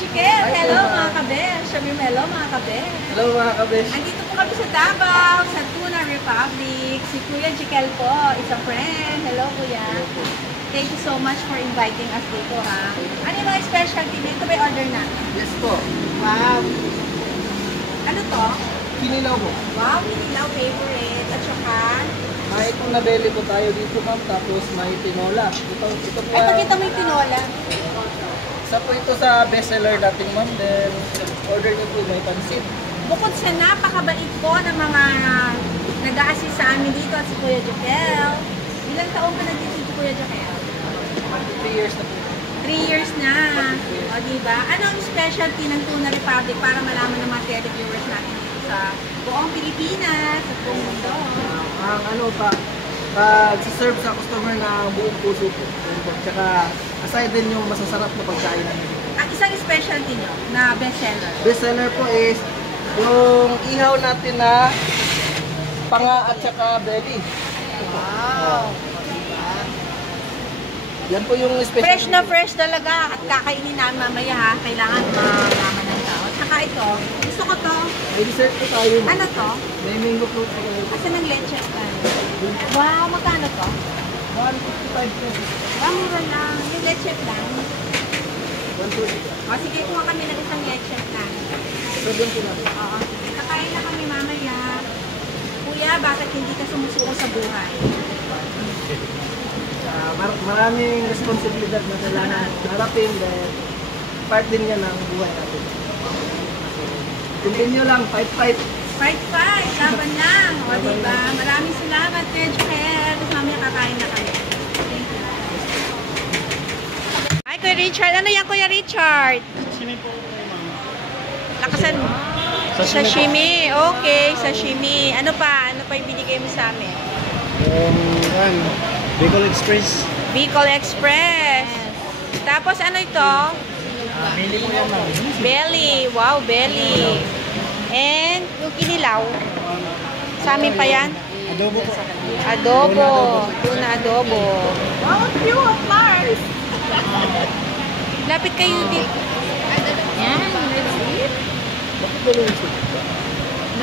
Chiquel. Hello mga kabesh. Sabi mo hello mga kabesh. Hello mga kabesh. Andito po kami sa Davao, sa Tuna Republic. Si Kuya Chiquel po, isang friend. Hello Kuya. Thank you so much for inviting us dito ha. Ano yung mga specialty dito? May order na? Yes po. Wow. Ano to? Kinilaw mo. Wow, kinilaw favorite. At saka? May itong nabeli po tayo dito ma'am. Tapos may tinola. Ito po. Ay, pakita mo yung tinola. Isa po ito sa bestseller dating ma'am. Then order niyo po may pansit. Bukod sa napakabait po ng mga nag-a-assist sa amin dito at si Kuya Jokel. Ilang taon ka nandito si Kuya Jokel? 3 years na po. 3 years na. O diba? Ano ang specialty ng Tuna Republic para malaman ng mga televiewers natin dito sa buong Pilipinas at buong mundo? Ang ano pa, pag-serve sa customer na buong puso po. Tsaka aside din yung masasarap na pagkain namin. Ang isang specialty nyo na bestseller? Bestseller po is yung ihaw natin na panga at saka belly. Wow! Yan po yung special. Fresh na fresh talaga at kakainin namin mamaya ha. Kailangan malaman ng tao. At saka ito, gusto ko to. May dessert po tayo. Ano to? May mango fruit po tayo. Asan ang leche? Wow, magkano to? 155 po. Wow, mura lang. Yung leche lang. 120. O sige, kuha kami ng isang leche lang. So doon po natin. Oo. Kakain na kami mamaya. Kuya, bakit hindi ka sumusuko sa buhay? Maraming responsibilidad na kailangan harapin dahil part din yan ng buhay natin. Continue lang, fight. Fight! Laban lang! O diba? Maraming salamat, Kuya Joel. Tapos mamaya kakain na kayo. Thank you. Hi, Kuya Richard. Ano yan, Kuya Richard? Sashimi po, ma'am. Lakasan mo. Sashimi. Okay, sashimi. Ano pa? Ano pa yung binigay mo sa amin? Bicol Express. Bicol Express. Tapos ano ito? Belly po yan, ma'am. Belly. Wow, belly. And yung kinilaw. Sa amin pa yan? Adobo po. Adobo. Tuna adobo. Wow, cute of Mars. Lapit kayo dito. Yan.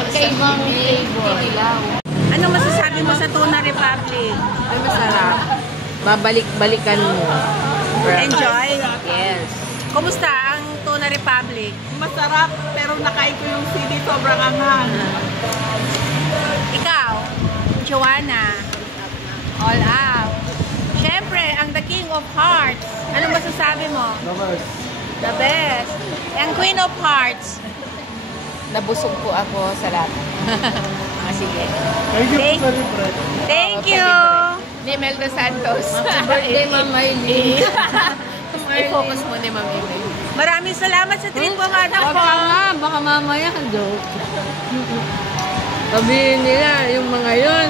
Magkaibang flavor. Ano masasabi mo sa Tuna Republic? Ay, masarap. Babalik-balikan mo. Enjoy? Yes. Kumusta ang Tuna Republic? Masarap, pero nakain ko yung sili, sobrang anghang. Ikaw, Joanna, all up. Siyempre, ang the king of hearts. Ano masasabi mo? Lovers. The best. Ang queen of hearts. Nabusog po ako sa lahat. Sige. Thank you Thank- po sa libre. Thank you. Ni Melda Santos. Birthday, Ma'am Maylene. I-focus mo ni Ma'am Maylene. Maraming salamat sa treat po, madam po. Baka mamaya joke. Sabihin nila, yung mga yun,